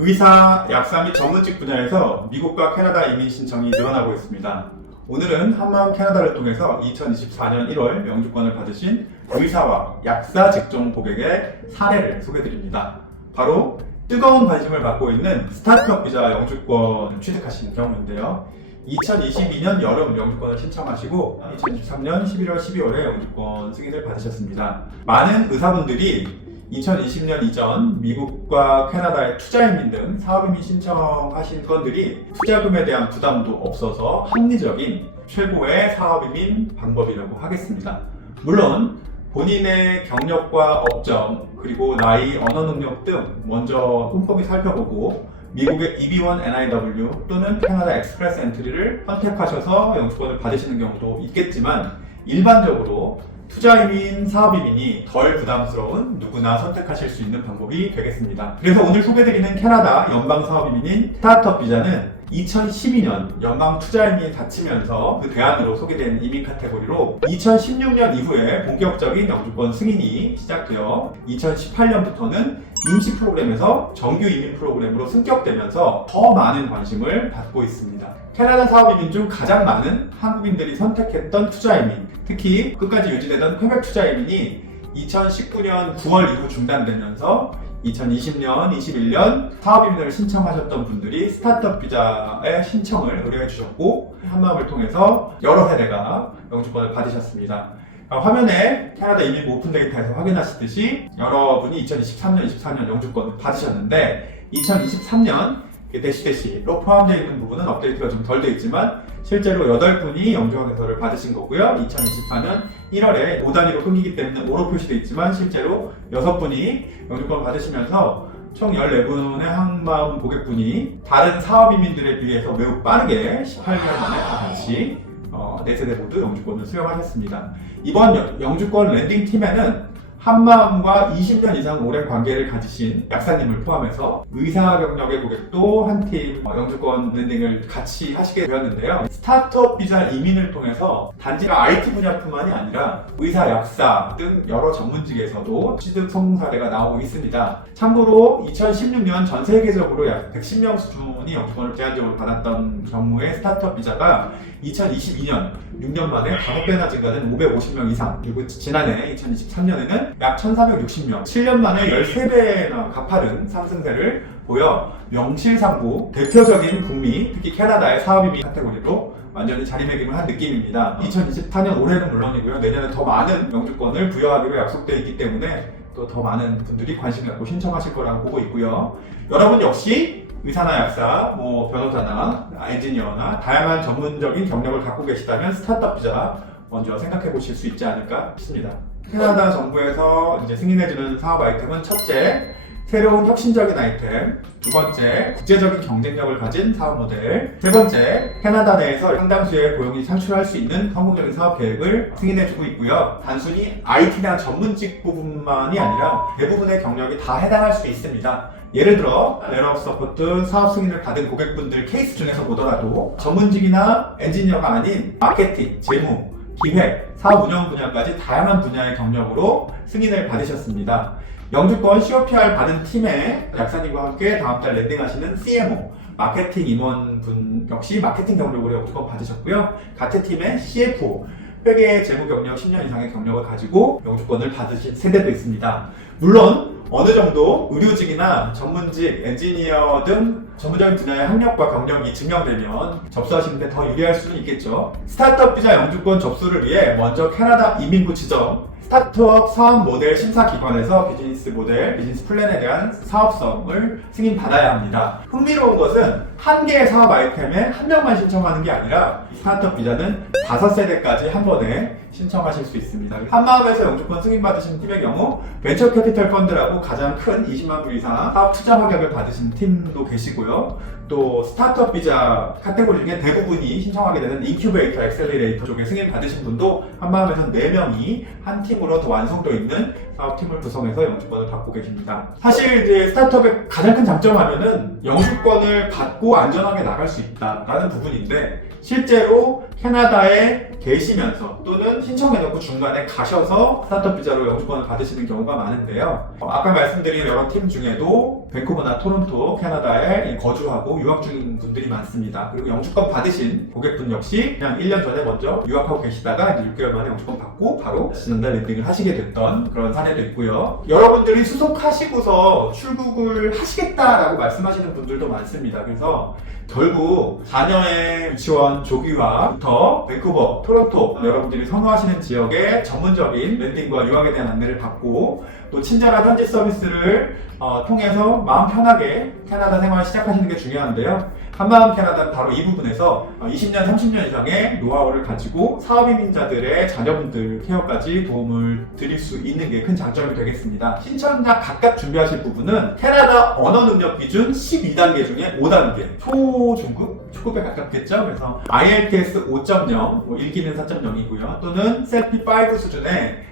의사, 약사 및 전문직 분야에서 미국과 캐나다 이민 신청이 늘어나고 있습니다. 오늘은 한마음 캐나다를 통해서 2024년 1월 영주권을 받으신 의사와 약사 직종 고객의 사례를 소개드립니다. 바로 뜨거운 관심을 받고 있는 스타트업 비자 영주권 취득하신 경우인데요. 2022년 여름 영주권을 신청하시고 2023년 11월, 12월에 영주권 승인을 받으셨습니다. 많은 의사분들이 2020년 이전 미국과 캐나다의 투자이민 등 사업이민 신청하신 건들이 투자금에 대한 부담도 없어서 합리적인 최고의 사업이민 방법이라고 하겠습니다. 물론 본인의 경력과 업종, 그리고 나이, 언어 능력 등 먼저 꼼꼼히 살펴보고 미국의 EB1 NIW 또는 캐나다 엑스프레스 엔트리를 선택하셔서 영주권을 받으시는 경우도 있겠지만 일반적으로 투자이민, 사업이민이 덜 부담스러운 누구나 선택하실 수 있는 방법이 되겠습니다. 그래서 오늘 소개드리는 캐나다 연방사업이민인 스타트업 비자는 2012년 연방 투자이민이 닫히면서 그 대안으로 소개된 이민 카테고리로 2016년 이후에 본격적인 영주권 승인이 시작되어 2018년부터는 임시 프로그램에서 정규 이민 프로그램으로 승격되면서 더 많은 관심을 받고 있습니다. 캐나다 사업이민 중 가장 많은 한국인들이 선택했던 투자이민, 특히 끝까지 유지되던 퀘벡 투자이민이 2019년 9월 이후 중단되면서 2020년, 21년 사업이민을 신청하셨던 분들이 스타트업 비자의 신청을 의뢰해 주셨고 한마음을 통해서 여러 세대가 영주권을 받으셨습니다. 화면에 캐나다 이민부 오픈 데이터에서 확인하시듯이 여러분이 2023년, 24년 영주권을 받으셨는데 2023년 대시대시로 포함되어 있는 부분은 업데이트가 좀 덜 되어 있지만 실제로 8분이 영주권 해설을 받으신 거고요. 2024년 1월에 5단위로 끊기기 때문에 5로 표시되어 있지만 실제로 6분이 영주권 받으시면서 총 14분의 한마음 고객분이 다른 사업이민들에 비해서 매우 빠르게 18개월 만에 다 같이 4세대 모두 영주권을 수령하셨습니다. 이번 영주권 랜딩팀에는 한마음과 20년 이상 오랜 관계를 가지신 약사님을 포함해서 의사 경력의 고객도 한 팀 영주권 랜딩을 같이 하시게 되었는데요. 스타트업 비자 이민을 통해서 단지가 IT 분야뿐만이 아니라 의사, 약사 등 여러 전문직에서도 취득 성공 사례가 나오고 있습니다. 참고로 2016년 전 세계적으로 약 110명 수준이 영주권을 제한적으로 받았던 경우의 스타트업 비자가 2022년 6년 만에 5배나 증가된 550명 이상, 그리고 지난해 2023년에는 약 1360명, 7년 만에 13배나 가파른 상승세를 보여 명실상부 대표적인 북미, 특히 캐나다의 사업이민 카테고리로 완전히 자리매김을 한 느낌입니다. 2024년 올해는 물론이고요. 내년에 더 많은 영주권을 부여하기로 약속되어 있기 때문에 또 더 많은 분들이 관심 갖고 신청하실 거라고 보고 있고요. 여러분 역시 의사나 약사, 변호사나 엔지니어나 다양한 전문적인 경력을 갖고 계시다면 스타트업 비자 먼저 생각해 보실 수 있지 않을까 싶습니다. 캐나다 정부에서 이제 승인해주는 사업 아이템은 첫째, 새로운 혁신적인 아이템, 두 번째, 국제적인 경쟁력을 가진 사업 모델, 세 번째, 캐나다 내에서 상당수의 고용이 창출할 수 있는 성공적인 사업 계획을 승인해주고 있고요. 단순히 IT나 전문직 부분만이 아니라 대부분의 경력이 다 해당할 수 있습니다. 예를 들어 레터 오브 서포트 사업 승인을 받은 고객분들 케이스 중에서 보더라도 전문직이나 엔지니어가 아닌 마케팅, 재무, 기획, 사업 운영 분야까지 다양한 분야의 경력으로 승인을 받으셨습니다. 영주권 COPR 받은 팀의 약사님과 함께 다음 달 랜딩하시는 CMO, 마케팅 임원분 역시 마케팅 경력으로 영주권 받으셨고요. 같은 팀의 CFO, 회계 재무 경력 10년 이상의 경력을 가지고 영주권을 받으신 세대도 있습니다. 물론 어느 정도 의료직이나 전문직, 엔지니어 등 전문적인 분야의 학력과 경력이 증명되면 접수하시는 데 더 유리할 수는 있겠죠. 스타트업 비자 영주권 접수를 위해 먼저 캐나다 이민부 지정 스타트업 사업 모델 심사기관에서 비즈니스 모델, 비즈니스 플랜에 대한 사업성을 승인받아야 합니다. 흥미로운 것은 한 개의 사업 아이템에 한 명만 신청하는 게 아니라 스타트업 비자는 5세대까지 한 번에 신청하실 수 있습니다. 한마음에서 영주권 승인받으신 팀의 경우 벤처 캐피털 펀드라고 가장 큰 20만 불 이상 사업 투자 확약을 받으신 팀도 계시고요. 또 스타트업 비자 카테고리 중에 대부분이 신청하게 되는 인큐베이터, 엑셀러레이터 쪽에 승인 받으신 분도 한마음에서 4명이 한 팀으로 더 완성도 있는 사업팀을 구성해서 영주권을 받고 계십니다. 사실 이제 스타트업의 가장 큰 장점하면은 영주권을 받고 안전하게 나갈 수 있다라는 부분인데, 실제로 캐나다에 계시면서 또는 신청해놓고 중간에 가셔서 스타트업 비자로 영주권을 받으시는 경우가 많은데요. 아까 말씀드린 여러 팀 중에도 밴쿠버나 토론토, 캐나다에 거주하고 유학 중인 분들이 많습니다. 그리고 영주권 받으신 고객분 역시 그냥 1년 전에 먼저 유학하고 계시다가 이제 6개월 만에 영주권 받고 바로 지난달 랜딩을 하시게 됐던 그런 사례도 있고요. 여러분들이 수속하시고서 출국을 하시겠다라고 말씀하시는 분들도 많습니다. 그래서 결국 자녀의 유치원 조기화부터 밴쿠버, 토론토 여러분들이 선호하시는 지역의 전문적인 랜딩과 유학에 대한 안내를 받고 또 친절한 현지 서비스를 통해서 마음 편하게 캐나다 생활을 시작하시는 게 중요한데요. 한마음 캐나다는 바로 이 부분에서 20년, 30년 이상의 노하우를 가지고 사업이민자들의 자녀분들 케어까지 도움을 드릴 수 있는 게 큰 장점이 되겠습니다. 신청자 각각 준비하실 부분은 캐나다 언어 능력 기준 12단계 중에 5단계 초중급? 초급에 가깝겠죠? 그래서 IELTS 5.0, 1기는 4.0이고요. 또는 CELP5 수준의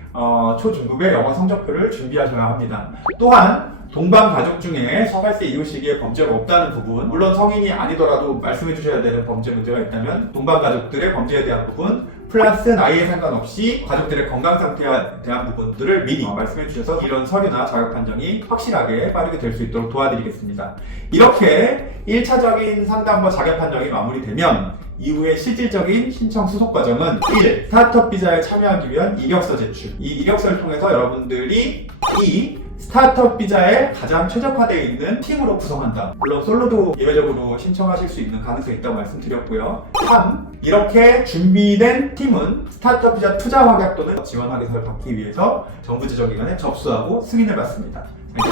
초중급의 영어 성적표를 준비하셔야 합니다. 또한 동반 가족 중에 18세 이후 시기에 범죄가 없다는 부분, 물론 성인이 아니더라도 말씀해 주셔야 되는 범죄 문제가 있다면 동반 가족들의 범죄에 대한 부분 플러스 나이에 상관없이 가족들의 건강 상태에 대한 부분들을 미리 말씀해 주셔서 이런 서류나 자격 판정이 확실하게 빠르게 될 수 있도록 도와드리겠습니다. 이렇게 1차적인 상담과 자격 판정이 마무리되면 이후에 실질적인 신청 수속 과정은 1. 스타트업 비자에 참여하기 위한 이력서 제출. 이 이력서를 통해서 여러분들이 이 스타트업 비자에 가장 최적화되어 있는 팀으로 구성한다. 물론 솔로도 예외적으로 신청하실 수 있는 가능성이 있다고 말씀드렸고요. 3. 이렇게 준비된 팀은 스타트업 비자 투자 확약 또는 지원 확인서를 받기 위해서 정부 지정기관에 접수하고 승인을 받습니다.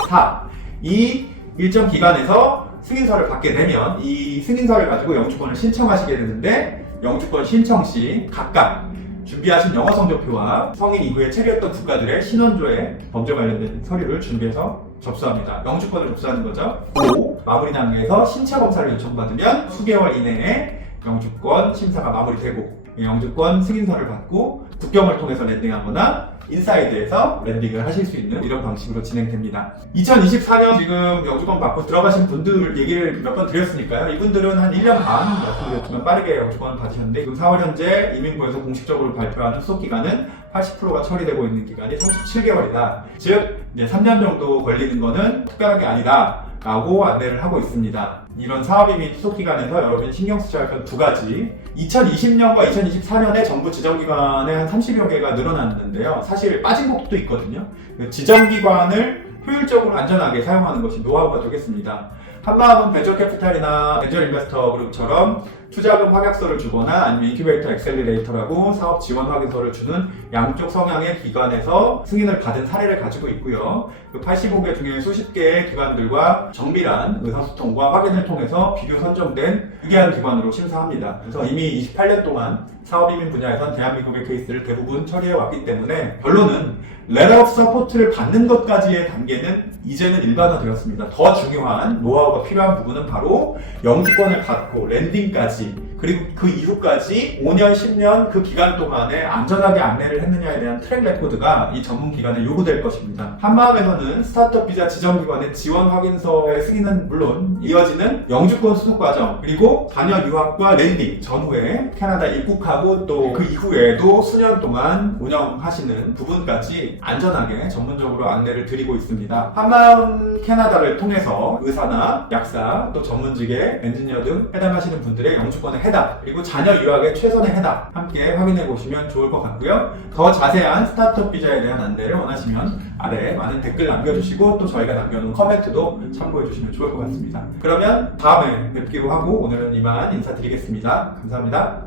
4. 이 일정 기간에서 승인서를 받게 되면 이 승인서를 가지고 영주권을 신청하시게 되는데, 영주권 신청 시 각각 준비하신 영어 성적표와 성인 이후에 체류했던 국가들의 신원조회 범죄 관련된 서류를 준비해서 접수합니다. 영주권을 접수하는 거죠. 5. 마무리 단계에서 신체 검사를 요청받으면 수개월 이내에 영주권 심사가 마무리되고 영주권 승인서를 받고 국경을 통해서 랜딩하거나 인사이드에서 랜딩을 하실 수 있는 이런 방식으로 진행됩니다. 2024년 지금 영주권 받고 들어가신 분들 얘기를 몇 번 드렸으니까요. 이분들은 한 1년 반 말씀드렸지만 빠르게 영주권을 받으셨는데, 지금 4월 현재 이민부에서 공식적으로 발표하는 수속기간은 80%가 처리되고 있는 기간이 37개월이다. 즉 이제 3년 정도 걸리는 거는 특별한 게 아니다 라고 안내를 하고 있습니다. 이런 사업이민 수속기간에서 여러분이 신경 쓰셔야 할 건 두 가지. 2020년과 2024년에 정부 지정기관에 한 30여 개가 늘어났는데요. 사실 빠진 곳도 있거든요. 지정기관을 효율적으로 안전하게 사용하는 것이 노하우가 되겠습니다. 한마음은 벤처 캐피탈이나 엔젤 인베스터 그룹처럼 투자금 확약서를 주거나 아니면 인큐베이터 엑셀리레이터라고 사업 지원 확인서를 주는 양쪽 성향의 기관에서 승인을 받은 사례를 가지고 있고요. 그 85개 중에 수십 개의 기관들과 정밀한 의사소통과 확인을 통해서 비교 선정된 유기한 기관으로 심사합니다. 그래서 이미 28년 동안 사업이민 분야에선 대한민국의 케이스를 대부분 처리해 왔기 때문에 결론은 레터 오브 서포트를 받는 것까지의 단계는 이제는 일반화되었습니다. 더 중요한 노하우가 필요한 부분은 바로 영주권을 받고 랜딩까지, 그리고 그 이후까지 5년, 10년 그 기간 동안에 안전하게 안내를 했느냐에 대한 트랙 레코드가 이 전문 기관에 요구될 것입니다. 한마음에서는 스타트업 비자 지정기관의 지원 확인서의 승인은 물론 이어지는 영주권 수속 과정, 그리고 자녀 유학과 랜딩 전후에 캐나다 입국하고 또 그 이후에도 수년 동안 운영하시는 부분까지 안전하게 전문적으로 안내를 드리고 있습니다. 한마음 캐나다를 통해서 의사나 약사 또 전문직의 엔지니어 등 해당하시는 분들의 영주권의 해답, 그리고 자녀 유학의 최선의 해답 함께 확인해 보시면 좋을 것 같고요. 더 자세한 스타트업 비자에 대한 안내를 원하시면 아래 많은 댓글 남겨주시고 또 저희가 남겨놓은 커멘트도 참고해 주시면 좋을 것 같습니다. 그러면 다음에 뵙기로 하고 오늘은 이만 인사드리겠습니다. 감사합니다.